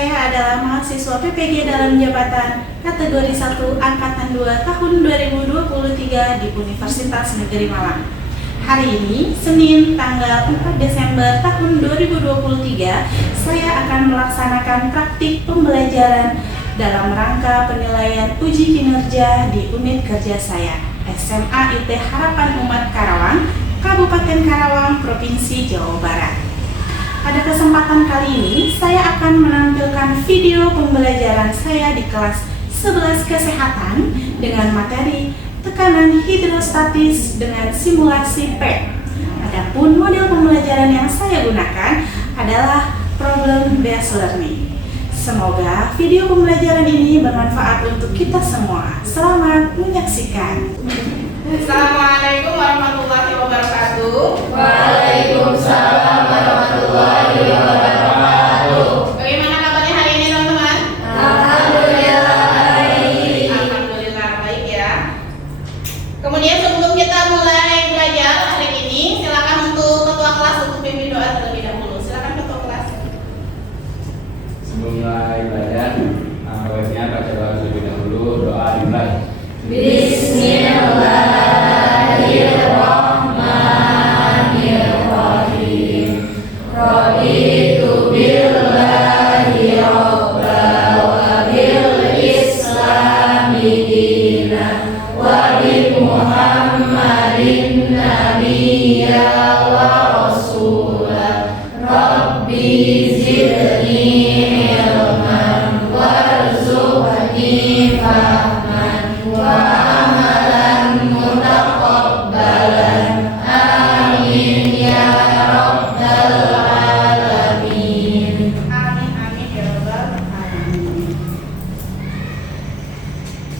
Saya adalah mahasiswa PPG dalam jabatan kategori 1 Angkatan 2 tahun 2023 di Universitas Negeri Malang. Hari ini, Senin tanggal 4 Desember tahun 2023, saya akan melaksanakan praktik pembelajaran dalam rangka penilaian uji kinerja di unit kerja saya, SMA IT Harapan Umat Karawang, Kabupaten Karawang, Provinsi Jawa Barat. Pada kesempatan kali ini, saya akan menampilkan video pembelajaran saya di kelas 11 Kesehatan dengan materi tekanan hidrostatis dengan simulasi PET. Adapun model pembelajaran yang saya gunakan adalah problem based learning. Semoga video pembelajaran ini bermanfaat untuk kita semua. Selamat menyaksikan. Assalamualaikum warahmatullahi wabarakatuh. Waalaikumsalam warahmatullahi wabarakatuh. Bagaimana kabarnya hari ini, teman-teman? Alhamdulillah baik. Alhamdulillah baik ya. Kemudian sebelum kita mulai belajar hari ini, silakan untuk ketua kelas untuk pimpin doa terlebih dahulu. Silakan ketua kelas. Sebelum mulai belajar, webnya baca doa terlebih dahulu. Doa dimulai. Bismillahirrahmanirrahim. Raditu billahi rabbal wa bil islami dinan wa bi Muhammadin nabiyya wa rasulah. Rabbi zidni ilman warzuqni fahman wa amalan mutaqabbalan. Amin ya rabbal alamin. Amin amin ya rabbal alamin.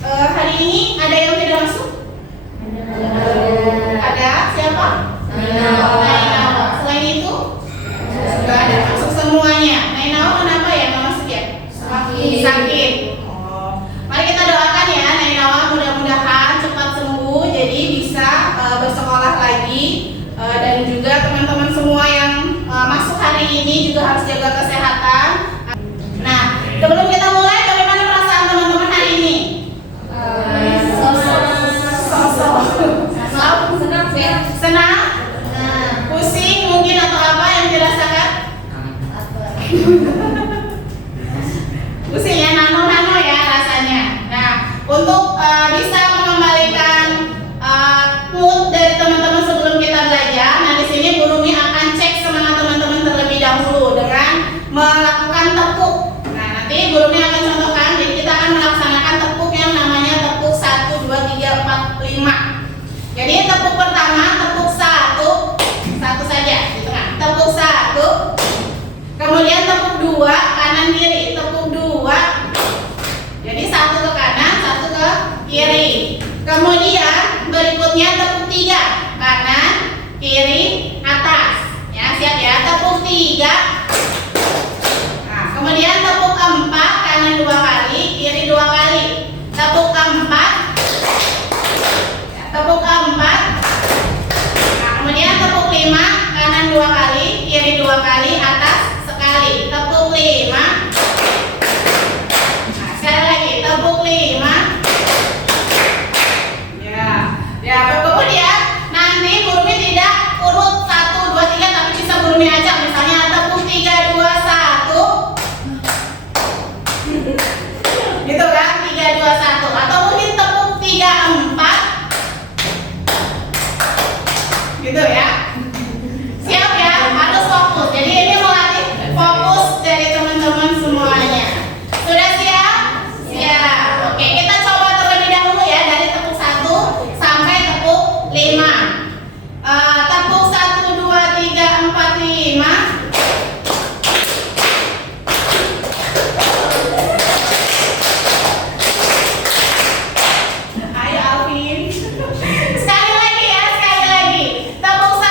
Hari ini ada yang tidak masuk? Ada siapa? Nainawa. Selain itu? Sudah ada masuk semuanya. Nainawa kenapa ya nggak masuk ya? Sakit. Oh. Mari kita doakan ya Nainawa, mudah-mudahan cepat sembuh jadi bisa bersekolah lagi. Dan juga teman-teman semua yang masuk hari ini juga harus jaga kesehatan. Nah, sebelum kita mulai, bagaimana perasaan teman-teman hari ini? Senang? Pusing mungkin atau apa yang dirasakan? Pusing ya, nano-nano ya rasanya. Nah, untuk bisa mengembalikan mood dari teman-teman sebelum kita belajar, nah di sini Bu Rumi akan cek semangat teman-teman terlebih dahulu dengan melakukan tepuk. Nah, nanti Bu Rumi akan contohkan, jadi kita akan melaksanakan tepuk yang namanya tepuk 1, 2, 3, 4, 5. Jadi tepuk pertama, tepuk 1 saja di tengah. Tepuk 1. Kemudian tepuk 2 kanan kiri, tepuk 2. Jadi 1 ke kanan, 1 ke kiri. Kemudian berikutnya tepuk 3 kanan, kiri, atas. Ya, siap ya. Tepuk 3. Nah, kemudian tepuk 4 kanan 2 kali, kiri 2 kali. Tepuk 4. Tepuk 4. Nah, kemudian tepuk 5 kanan 2 kali, kiri 2 kali, atas sekali. Tepuk 5. Nah, sekali lagi tepuk 5. Ya, kemudian nanti Bu Rumi tidak urut 1, 2, 3 tapi bisa Bu Rumi ajak misalnya tepuk 3, 2, 1. Gitu kan? 3, 2, 1 atau mungkin tepuk 3, 4. Gitu ya. Siap ya, harus fokus. Jadi ini melatih fokus dari teman-teman semuanya. Sudah siap? Siap. Oke, kita coba terlebih dahulu ya dari tepuk 1 sampai tepuk 5. Tepuk 1, 2, 3, 4, 5. Ayo Alvin. Sekali lagi ya, sekali lagi. Tepuk 1.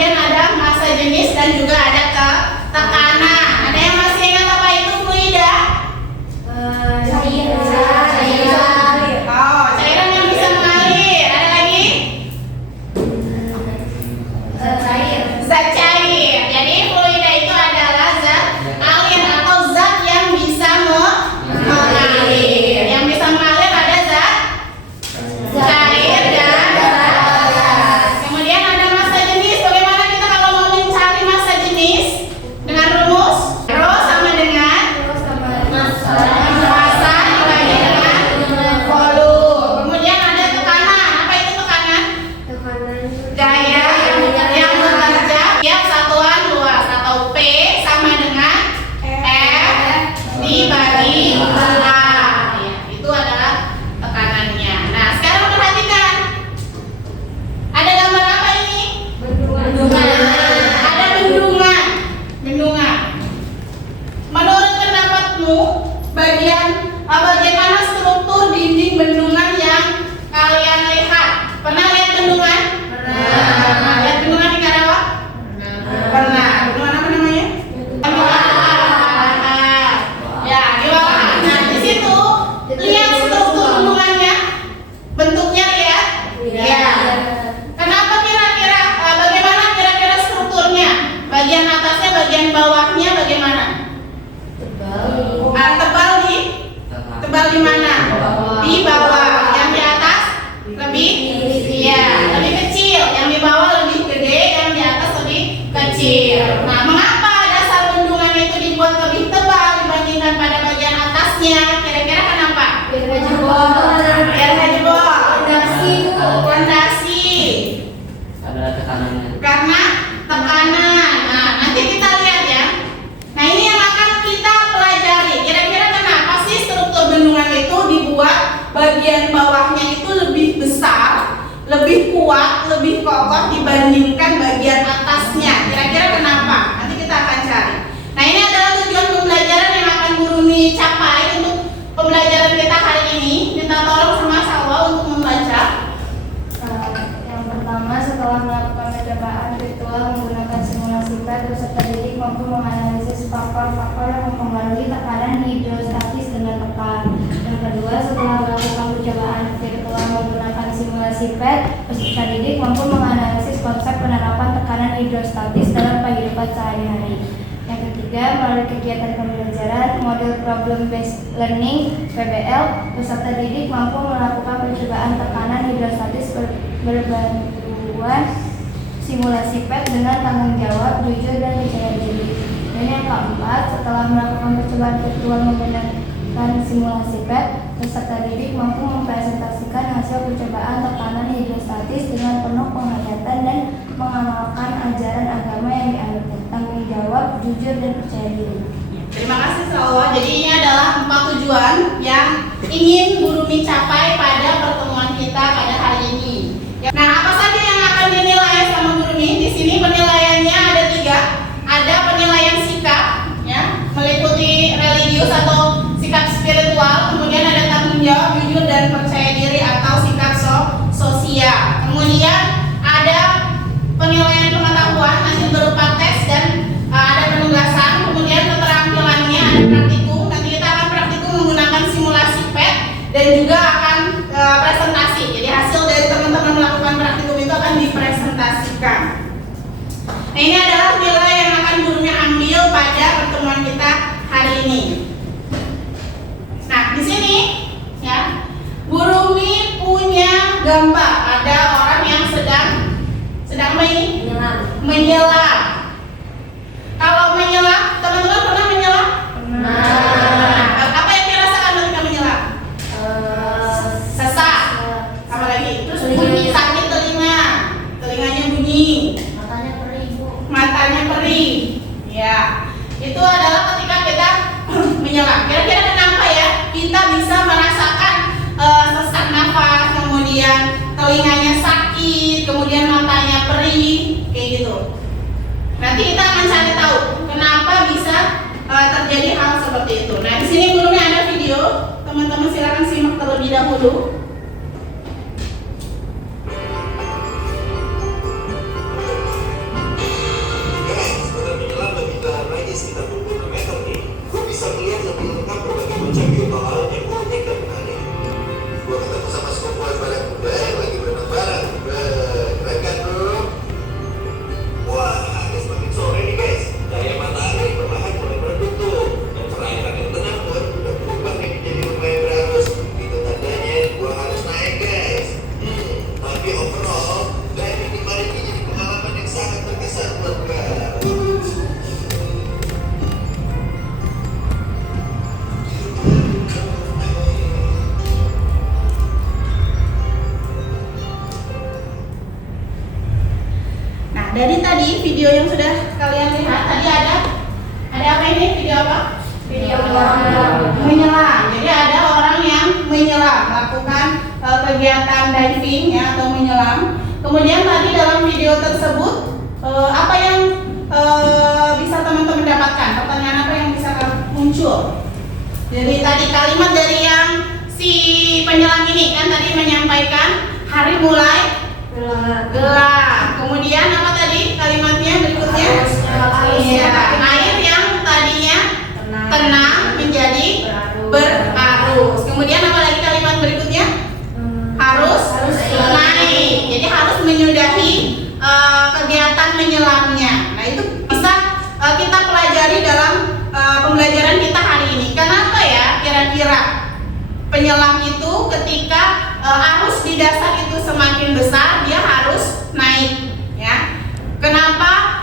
kemudian ada massa jenis dan juga ada tekanan. Ada yang masih ingat apa itu fluida? Oh, cairan yang bisa mengalir. Ada lagi? Zat cair. Jadi fluida itu adalah zat alir atau zat yang bisa mengalir. Yang bisa mengalir ada zat cair dan gas. Kemudian ada massa jenis. Bagaimana kita kalau mau mencari massa jenis? Dengan rumus rho sama dengan massa dibagi dengan volume. Kemudian ada tekanan. Apa itu tekanan? Gaya yang bekerja tiap satuan luas atau P sama dengan F dibagi A. Ya, itu adalah tekanannya. Nah, sekarang perhatikan. Ada gambar apa ini? Ada bendungan. Bendungan. Menurut pendapatmu, bagaimana struktur dinding bendungan yang kalian lihat? Pernah lihat bendungan? Pernah. Lihat bendungan di Karawang? Pernah. Bendungan apa namanya? Walahan. Ya, di Walahan. Nah, di situ lihat struktur bendungannya. Bentuknya lihat? Ya. Kenapa kira-kira? Bagaimana kira-kira strukturnya? Bagian atasnya, bagian bawahnya bagaimana? Tebal di mana? Di bawah. Yang di atas lebih? Iya, lebih kecil. Yang di bawah lebih gede, yang di atas lebih kecil. Nah, mengapa dasar bendungan itu dibuat lebih tebal dibandingkan pada bagian atasnya? Kira-kira kenapa? Biar nggak jebol. Pondasi. Ada tekanannya. Karena tekanan. Nah, nanti kita lihat ya. Nah, ini yang akan kita pelajari. Kira-kira kenapa sih struktur bendungan itu dibuat bagian bawahnya itu lebih besar, lebih kuat, lebih kokoh dibandingkan bagian atasnya? Kira-kira kenapa? Nanti kita akan cari. Nah, ini adalah tujuan pembelajaran yang akan Bu Rumi capai untuk pembelajaran kita hari ini. Minta tolong sama Salwa untuk membaca. Yang pertama, setelah melakukan percobaan virtual menggunakan simulasi PET, peserta didik mampu menganalisis faktor-faktor yang mempengaruhi tekanan hidrostatis dengan tekan. Yang kedua, setelah melakukan percobaan virtual menggunakan simulasi PET, peserta didik mampu menganalisis konsep penerapan tekanan hidrostatis dalam kehidupan sehari-hari. Yang ketiga, melalui kegiatan pembelajaran model problem based learning (PBL), peserta didik mampu melakukan percobaan tekanan hidrostatis berbantuan simulasi PET dengan tanggung jawab, jujur, dan percaya diri. Dan yang keempat, setelah melakukan percobaan virtual menggunakan simulasi PET, peserta didik mampu mempresentasikan hasil percobaan tekanan hidrostatis dengan penuh penghayatan dan mengamalkan ajaran agama yang dianut, tanggung jawab, jujur, dan percaya diri. Terima kasih Salwa. Jadi ini adalah 4 tujuan yang ingin Bu Rumi capai pada pertemuan kita pada hari ini. Nah, apa saja yang akan dinilai sama Bu Rumi? Di sini penilaiannya ada 3. Ada penilaian sikap, ya, meliputi religius atau sikap spiritual. Kemudian ada tanggung jawab, jujur, dan percaya diri atau sikap sosial. Kemudian ada penilaian pengetahuan hasil berupa tes dan ada penugasan. Kemudian keterampilannya ada praktikum. Nanti kita akan praktikum menggunakan simulasi PET dan juga akan presentasi. Jadi hasil dari teman-teman melakukan praktikum itu akan dipresentasikan. Nah, ini adalah nilai yang akan Bu Rumi ambil pada pertemuan kita hari ini. Nah, di sini ya, Bu Rumi punya gambar. Ada orang yang sedang apa ini? Menyelam. Kalau menyelam, teman-teman pernah menyelam? Pernah. Apa yang dirasakan ketika menyelam? Sesak. Apa lagi? Terus bunyi, sakit telinganya bunyi, matanya perih. Ya, itu adalah ketika kita menyelam. Kira-kira kenapa ya kita bisa merasakan sesak nafas, kemudian telinganya sakit, kemudian matanya perih, kayak gitu. Nanti kita akan cari tahu kenapa bisa terjadi hal seperti itu. Nah, di sini Bu Rumi ada video, teman-teman silakan simak terlebih dahulu. Nah, dari tadi video yang sudah kalian lihat tadi ada apa ini? Video apa? Video Menyelam. Jadi ada orang yang menyelam, melakukan kegiatan diving ya atau menyelam. Kemudian tadi dalam video tersebut apa yang bisa teman-teman dapatkan? Pertanyaan apa yang bisa muncul? Jadi tadi kalimat dari yang si penyelam ini kan tadi menyampaikan hari mulai gelap. Kemudian apa tadi kalimatnya berikutnya? Iya, air yang tadinya tenang menjadi berarus. Kemudian apa lagi kalimat berikutnya? Harus naik. Jadi harus menyudahi kegiatan menyelamnya. Nah, itu bisa kita pelajari dalam pembelajaran kita hari ini. Kenapa ya kira-kira penyelam itu ketika arus di dasar itu semakin besar dia harus naik ya? Kenapa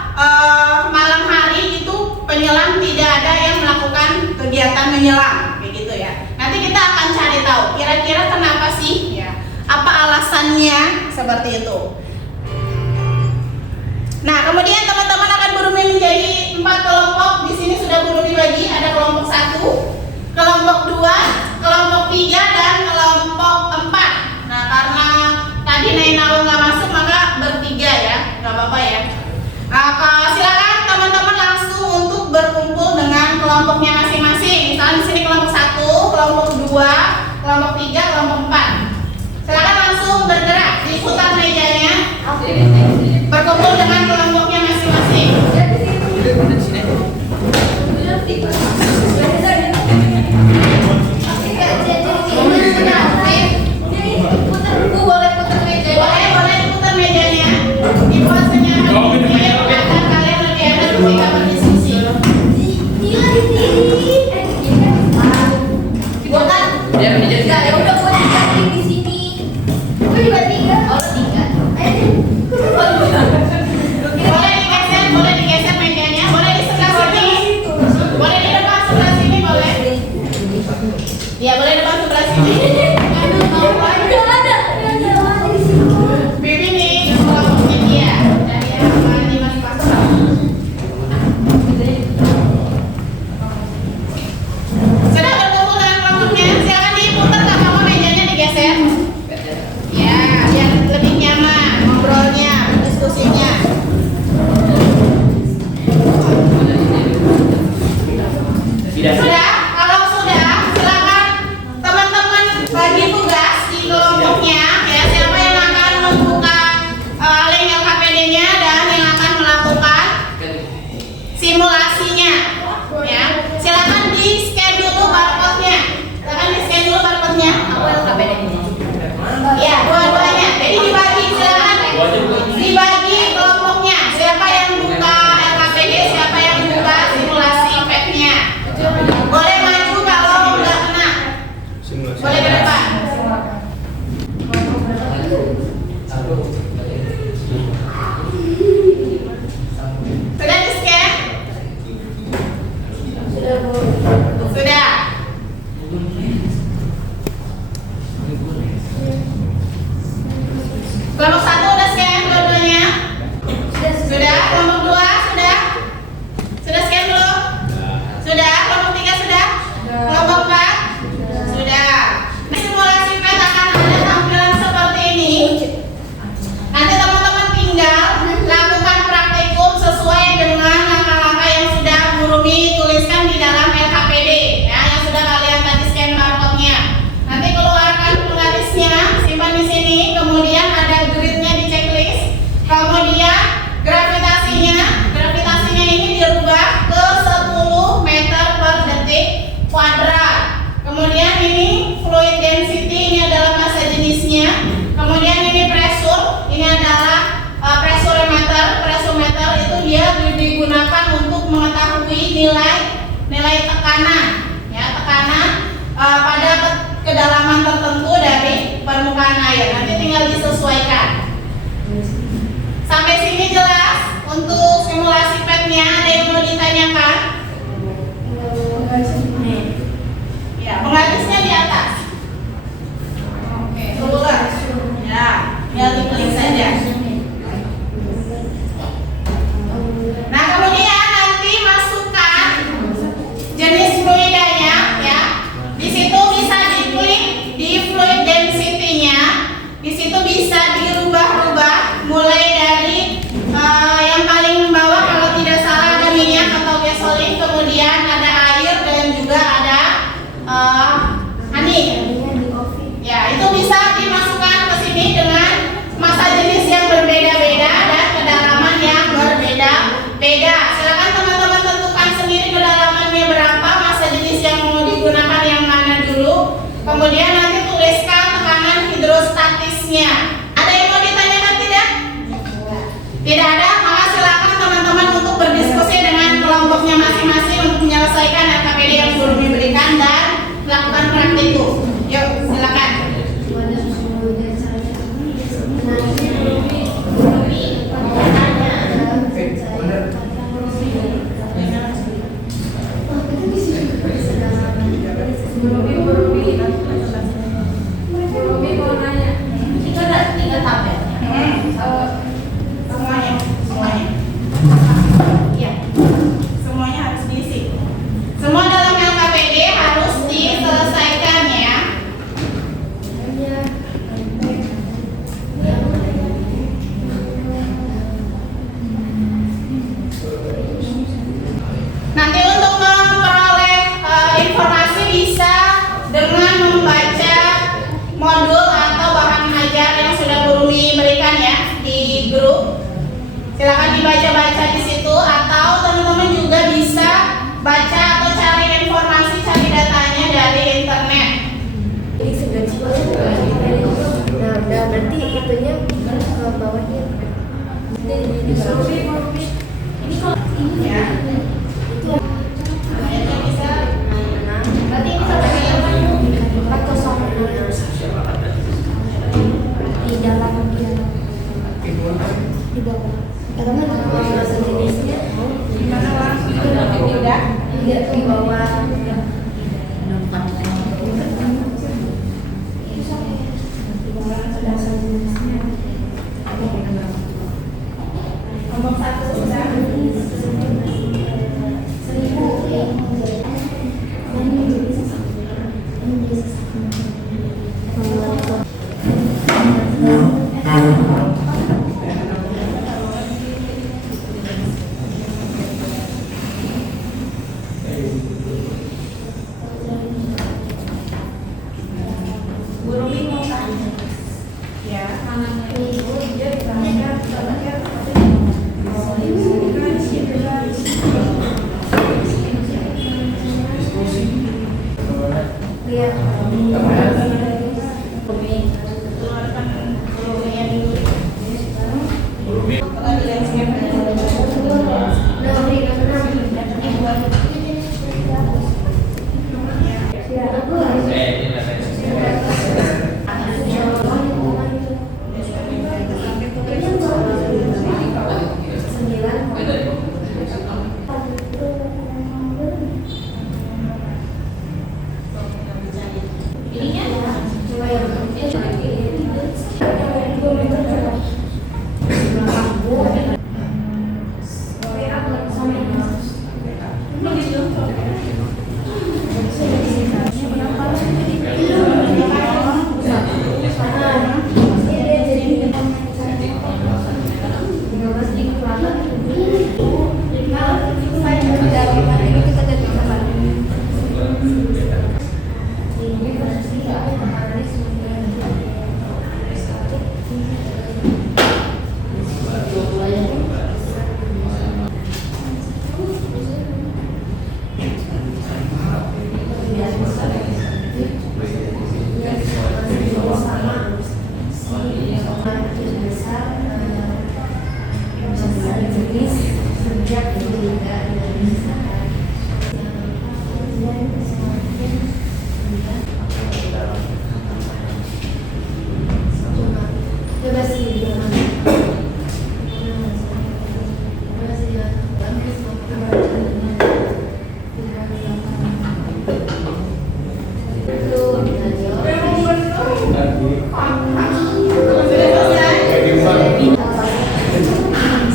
malam hari itu penyelam tidak ada yang melakukan kegiatan menyelam kayak gitu ya? Nanti kita akan cari tahu kira-kira kenapa sih ya? Apa alasannya seperti itu? Nah, kemudian teman-teman akan berumi menjadi 4 kelompok. Di sini sudah berumi dibagi, ada kelompok 1, kelompok 2, kelompok 3 dan kelompok 4. Nah, karena tadi Nainal nggak masuk maka bertiga ya, nggak apa-apa ya. Nah, silakan teman-teman langsung untuk berkumpul dengan kelompoknya masing-masing. Misalnya di sini kelompok 1, kelompok 2, kelompok 3, kelompok 4. Silakan langsung bergerak, diputar mejanya. Berkumpul dengan kelompoknya masing-masing. Boleh putar mejanya. Dibuat senyaman mungkin agar kalian lebih enak ketika berdiskusi. Boleh digeser mejanya, boleh di sebelah sini, boleh di depan sebelah sini, boleh. Ya, boleh depan sebelah sini. Bibi nih kelompoknya dia, dari yang di masing-masing. Sudah berkumpul dengan kelompoknya, silakan diputar nggak apa-apa mejanya digeser. Ya, biar lebih nyaman ngobrolnya, diskusinya. Sudah? Kalau sudah, silakan teman-teman bagi tugas di kelompoknya. Ya, siapa yang akan membuka link LKPD-nya dan yang akan melakukan simulasinya. Ya, silakan di scan dulu barcode-nya. Silakan di scan dulu barcode-nya. Ya, dua-duanya. Jadi dibagi, silakan dibagi kelompoknya. Siapa yang buka LKPD, siapa yang buka simulasi PET-nya. Boleh maju kalau nggak kena. Boleh ke depan. Sudah di scan? Sudah. Kelompok 1 udah scan dua-duanya? Sudah. Kelompok 2 sudah? Sudah scan belum? Sudah. Kelompok 3 sudah? Kelompok 4? Sudah. Nah, simulasi PET akan ada tampilan seperti ini. Nanti teman-teman tinggal lakukan praktikum sesuai dengan langkah-langkah yang sudah Burumi tuliskan di dalam LKPD ya, yang sudah kalian tadi scan barcode-nya. Nanti keluarkan penggarisnya, simpan di sini, kemudian ada grid-nya di checklist. Kemudian gravitasinya ini dirubah ke 10 meter per detik kuadrat. Kemudian ini fluid density, ini adalah massa jenisnya. Kemudian ini pressure, ini adalah pressurometer itu dia digunakan untuk mengetahui nilai tekanan ya, tekanan pada kedalaman tertentu dari permukaan air. Nanti tinggal disesuaikan. Sampai sini jelas untuk simulasi PET-nya. Ada yang mau ditanyakan? Ya, penggarisnya di atas. Oke, ruler. Ya, tinggal diklik saja. Ini kalau ini Ya. itu Akhirnya bisa berarti ini sampai 406 di dalam di bawah karena sejenisnya gimana lah? Udah. tidak di bawah Nomor 1 udah. 1000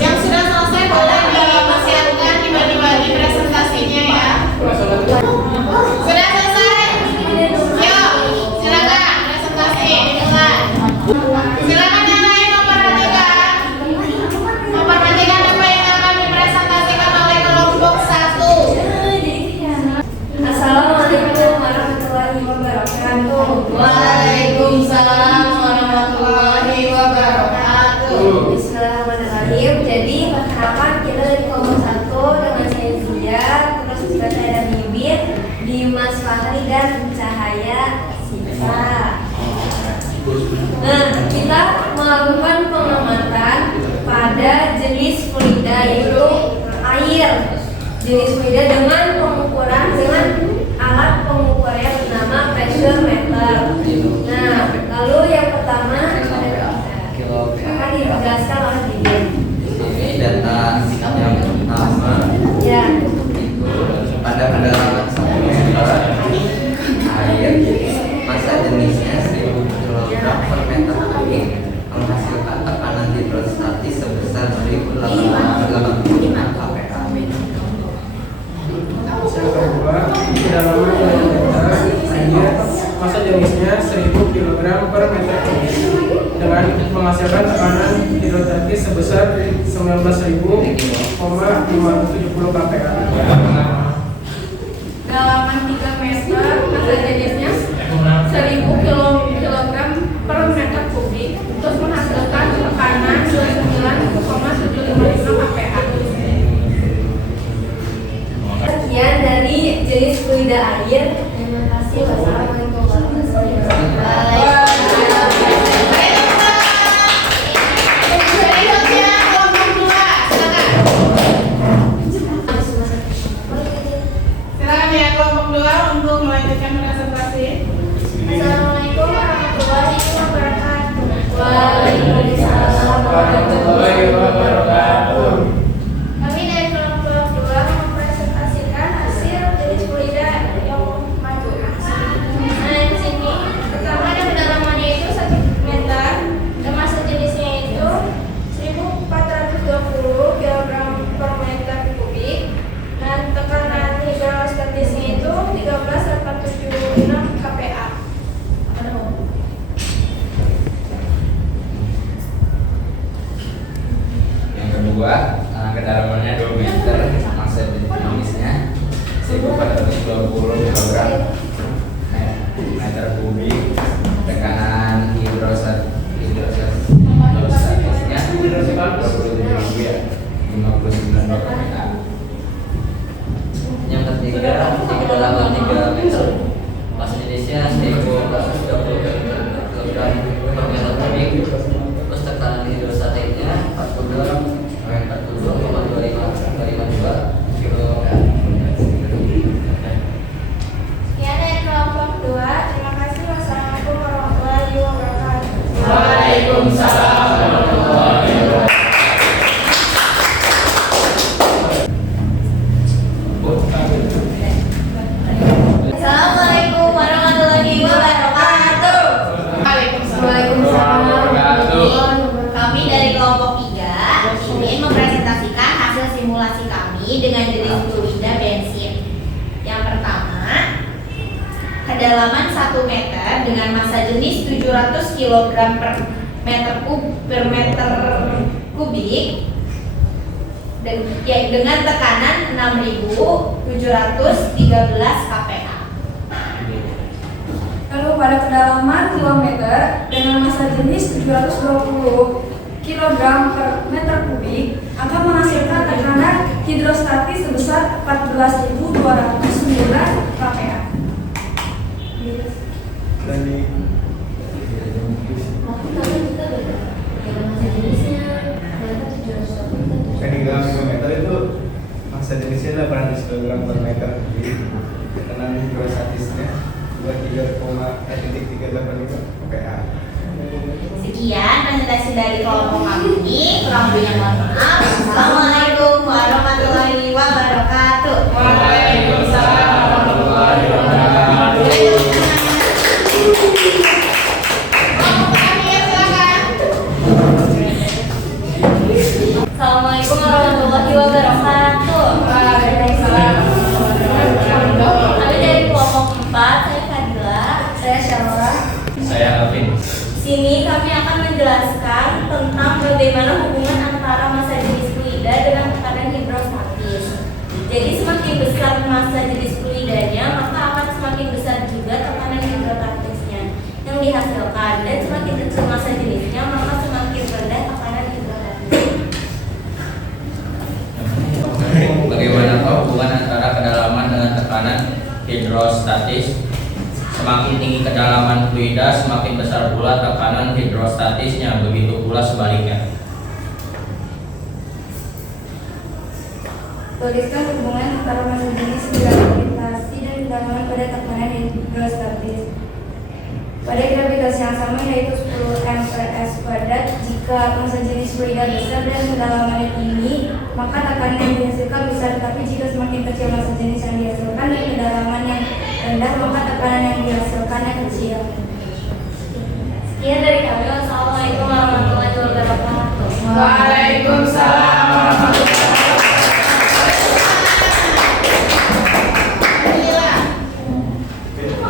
Yang sudah selesai boleh dipersiapkan dibagi-bagi presentasinya ya. Sudah selesai? Yuk, silakan presentasi dimulai. Silakan yang lain memperhatikan. Memperhatikan apa yang akan dipresentasikan oleh kelompok 1. Assalamualaikum warahmatullahi wabarakatuh. Waalaikumsalam warahmatullahi wabarakatuh. Bismillahirrahmanirrahim. Jadi perkenalkan kita dari kelompok 1 dengan saya Zia, terus juga saya dan Bibit, Dimas Fahri dan Cahaya Sita. Nah, kita melakukan pengamatan pada jenis fluida yaitu air. Jenis fluida dengan pengukuran dengan alat pengukur yang bernama pressure meter. Nah, lalu yang pertama akan dijelaskan oleh Bibit. Ini data yang pertama Ya. itu pada kedalaman 1 meter air, masa jenisnya 1000 kg per meter kubik, menghasilkan tekanan hidrostatis sebesar 1885 kPa. Yang kedua, kedalaman 2 meter air, masa jenisnya 1000 kg per meter kubik dengan menghasilkan tekanan hidrostatis sebesar 19.570 kPa. Kedalaman 3 meter, masa jenisnya 1000 kg per meter kubik, terus menghasilkan tekanan 29,755 kPa. Sekian dari jenis fluida air. Terima kasih. Wassalamualaikum warahmatullahi wabarakatuh. Berikutnya kelompok hidrometer, massa jenisnya 1420 kg meter kubik, tekanan hidrostatisnya 27.000 ya, 59 km. Yang ketiga, di kedalaman 3 meter, massa jenisnya 1.420 kg per meter kubik, terus tekanan hidrostatiknya 42,25 kilo. Sekian dari kelompok 2. Terima kasih. Wassalamualaikum warahmatullahi wabarakatuh. Waalaikumsalam warahmatullahi wabarakatuh. Assalamualaikum warahmatullahi wabarakatuh. Waalaikumsalam. Kami dari kelompok 3 ingin mempresentasikan hasil simulasi kami dengan jenis fluida bensin. Yang pertama, kedalaman 1 meter dengan massa jenis 700 kg per meter kubik dengan tekanan 6.713 kPa. Lalu pada kedalaman 2 meter dengan massa jenis 720 kg per meter kubik akan menghasilkan tekanan hidrostatis sebesar 14.209 kPa. Dalam hidrometer itu massa jenisnya 800 kg per meter kubik, tekanan hidrostatisnya 23,385 kPa. Sekian presentasi dari kelompok kami. Kurang lebihnya mohon maaf. Assalamualaikum warahmatullahi wabarakatuh. Waalaikumsalam warahmatullahi wabarakatuh. Kelompok terakhir, silakan. Assalamualaikum warahmatullahi wabarakatuh. Waalaikumsalam. Kami dari kelompok 4, saya Fadila. Saya Syarah. Saya Alvin. Di sini kami akan menjelaskan tentang bagaimana hubungan antara massa jenis fluida dengan tekanan hidrostatis. Jadi semakin besar massa jenis fluidanya, maka akan semakin besar juga tekanan hidrostatisnya yang dihasilkan, dan semakin kecil massa jenisnya, maka semakin rendah tekanan hidrostatisnya. Bagaimana hubungan antara kedalaman dengan tekanan hidrostatis? Semakin tinggi kedalaman fluida, semakin besar pula tekanan hidrostatisnya, begitu pula sebaliknya. Tuliskan hubungan antara massa jenis gravitasi dan kedalaman pada tekanan hidrostatis. Pada gravitasi yang sama, yaitu 10 m/s², jika massa jenis fluida besar dan kedalamannya tinggi, maka tekanan yang dihasilkan besar. Tapi jika semakin kecil massa jenis yang dihasilkan dan kedalaman yang rendah, maka tekanan yang dihasilkannya kecil. Sekian dari kami. Wassalamualaikum warahmatullahi wabarakatuh. Waalaikumsalam warahmatullahi wabarakatuh. Alhamdulillah.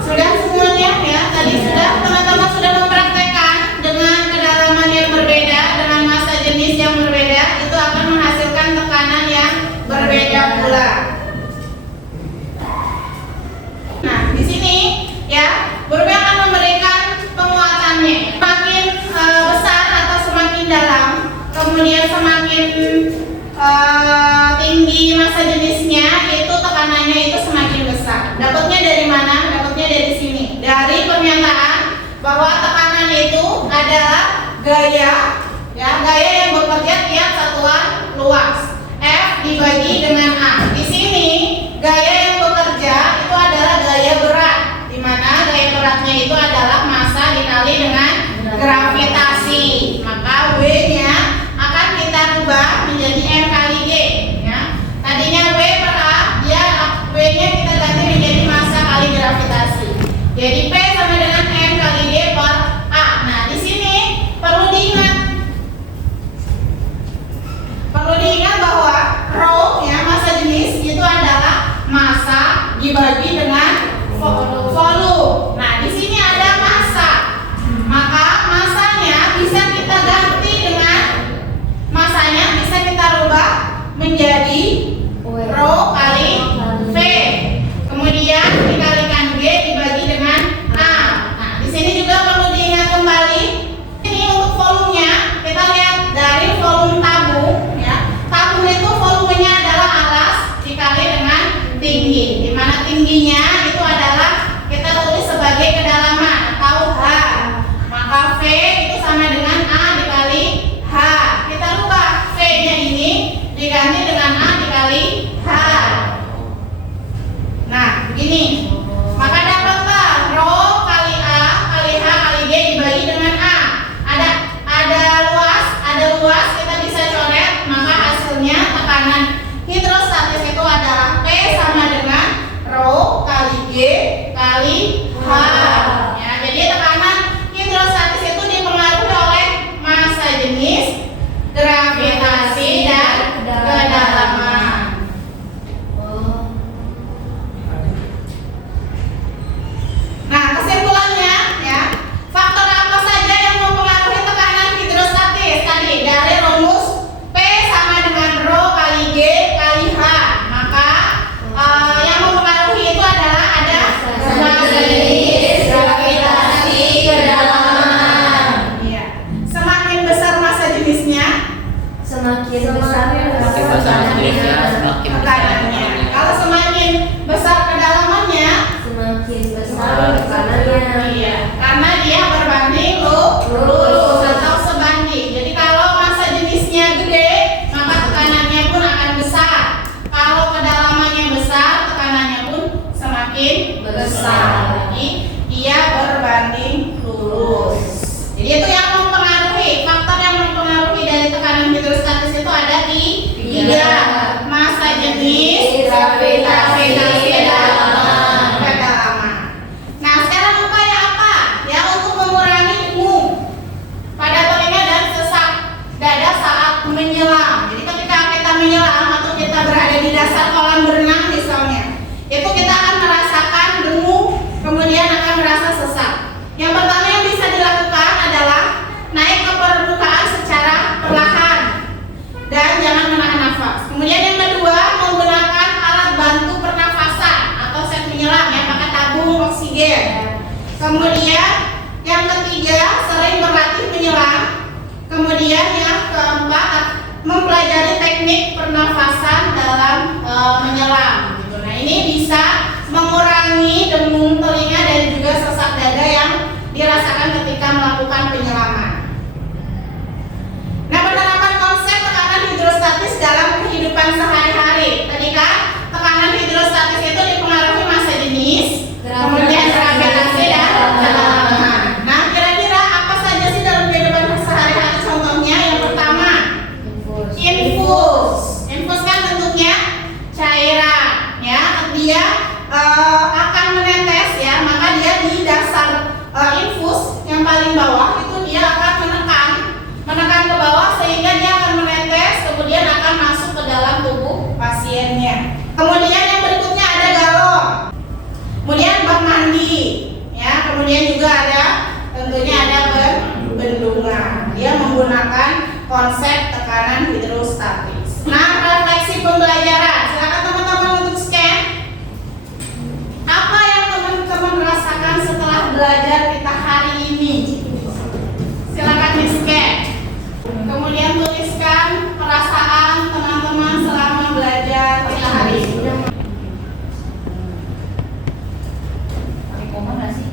Sudah semuanya ya. Tadi sudah teman-teman sudah mempraktekkan dengan kedalaman yang berbeda, dengan massa jenis yang berbeda, itu akan menghasilkan tekanan yang berbeda pula. Nah, di sini ya, Burmi akan memberikan penguatannya. Semakin besar atau semakin dalam, kemudian semakin tinggi massa jenisnya, itu tekanannya itu semakin besar. Dapatnya dari mana? Dapatnya dari sini. Dari pernyataan bahwa tekanan itu adalah gaya, ya, gaya yang bekerja tiap satuan luas. F dibagi dengan A. Di sini gaya yang bekerja itu adalah gaya berat, di mana gaya beratnya itu adalah massa dikali dengan gravitasi. Maka W-nya akan kita rubah menjadi M kali G. Ya. Tadinya W per A, dia W-nya kita ganti menjadi massa kali gravitasi. Jadi P sama dengan M kali G per A. Nah, di sini perlu diingat bahwa rho, ya, massa Nah, tingginya itu adalah kita tulis sebagai kedalaman atau H. Maka V itu sama dengan A dikali H. Kita lupa V-nya ini diganti dengan A dikali H. Nah, begini. Maka dapatlah rho kali A kali H kali G dibagi dengan A. Ada luas kita bisa coret, maka hasilnya tekanan hidrostatis itu adalah P sama dengan rho kali G kali H. Ya, jadi tekanan hidrostatis itu dipengaruhi oleh massa jenis, gravitasi dan kedalaman. Nah, kesimpulannya ya, faktor apa saja yang mempengaruhi tekanan hidrostatis tadi dari rumus P sama dengan rho kali G kali H. Maka yang mempengaruhi itu adalah ada massa jenis, gravitasi, kedalaman. Iya. Semakin besar massa jenisnya, Semakin besar jenisnya, semakin tekanannya. Kalau semakin besar kedalamannya, semakin besar tekanannya. iya, karena dia berbanding lurus atau sebanding. Jadi kalau massa jenisnya gede, maka tekanannya pun akan besar. Kalau kedalamannya besar, tekanannya pun semakin besar. Jadi dia berbanding lurus. Jadi itu yang mempengaruhi, faktor yang mempengaruhi dari tekanan hidrostatis itu ada di tiga: massa jenis, gravitasi, dan kedalaman. Nah, sekarang upaya apa ya untuk mengurangi dengung pada telinga dan sesak dada saat menyelam? Jadi ketika kita menyelam atau kita berada di dasar kolam berenang misalnya, itu kita akan merasakan dengung, kemudian akan merasa sesak. Yang pertama yang bisa dilakukan adalah naik ke permukaan secara perlahan dan jangan menahan nafas. Kemudian yang kedua, menggunakan alat bantu pernafasan atau set menyelam yang pakai tabung oksigen. Kemudian yang ketiga, sering berlatih menyelam. Kemudian yang keempat, mempelajari teknik pernafasan dalam menyelam. Gitu. Nah, ini bisa mengurangi dengung telinga dan juga sesak dada yang dirasakan ketika melakukan penyelaman. Nah, penerapan konsep tekanan hidrostatis dalam kehidupan sehari-hari. Tadi kan tekanan hidrostatis itu dipengaruhi massa jenis, kemudian gravitasi dan kedalaman. Nah, kira-kira apa saja sih dalam kehidupan sehari-hari contohnya? Yang pertama, infus. Infus kan bentuknya cairan, ya. Dia akan menetes, ya. Maka dia di dasar infus yang paling bawah itu dia akan menekan ke bawah sehingga dia akan menetes, kemudian akan masuk ke dalam tubuh pasiennya. Kemudian yang berikutnya ada galon, kemudian bak mandi, ya. Kemudian juga ada tentunya ada bendungan. Dia menggunakan konsep tekanan hidrostatis. Nah, refleksi pembelajaran. Silakan teman-teman untuk scan. Apa yang teman-teman rasakan setelah belajar kita hari ini? Silakan di-scan. Kemudian tuliskan perasaan teman-teman selama belajar kita hari ini. Pakai koma nggak sih?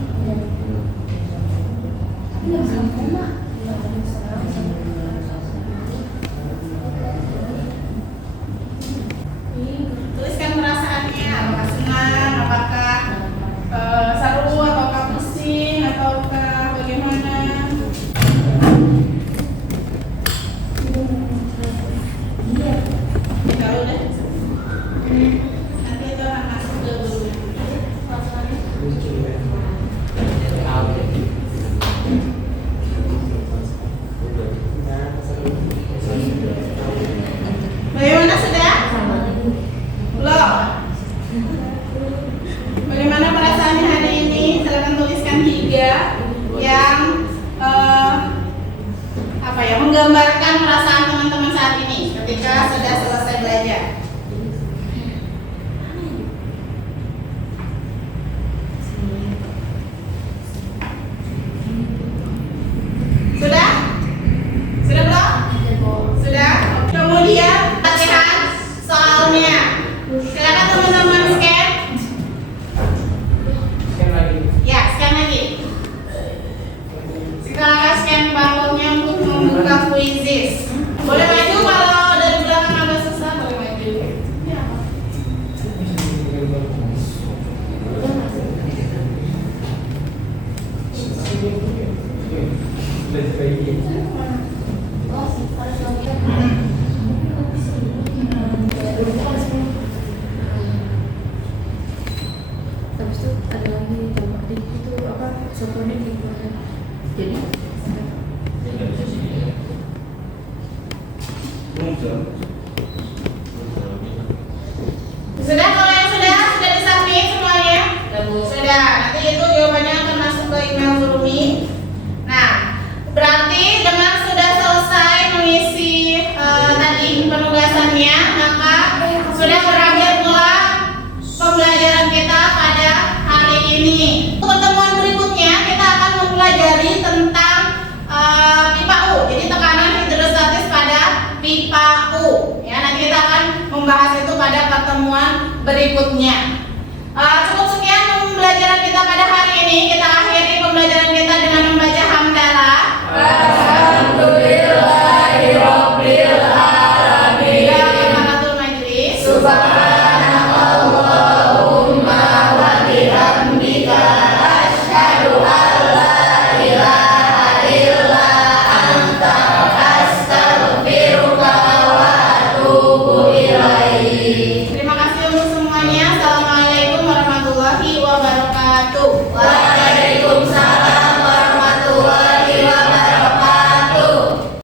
Tapi nggak bisa koma. Tuliskan perasaannya, apakah senang, apakah seru, apakah pusing, ataukah bagaimana. Kalau udah nanti itu akan masuk ke bagaimana sudah? Belum? Bagaimana perasaannya hari ini? Silakan tuliskan 3 yang menggambarkan perasaan teman-teman saat ini ketika sudah selesai belajar. Sudah, kalau yang sudah disubmit semuanya? Sudah, nanti itu jawabannya akan masuk ke email Burumi. Nah, berarti dengan sudah selesai mengisi tadi penugasannya, maka sudah berakhir pula pembelajaran kita pada hari ini. Pertemuan berikutnya kita akan mempelajari tentang pipa U. Jadi tekanan hidrostatis pada pipa U. Ya, nanti kita akan membahas itu pada pertemuan berikutnya. Cukup sekian pembelajaran kita pada hari ini. Kita akhiri pembelajaran kita dengan membaca hamdalah. Alhamdulillahirabbil alamin. Ya, Kafaratul Majlis. Subhanallah.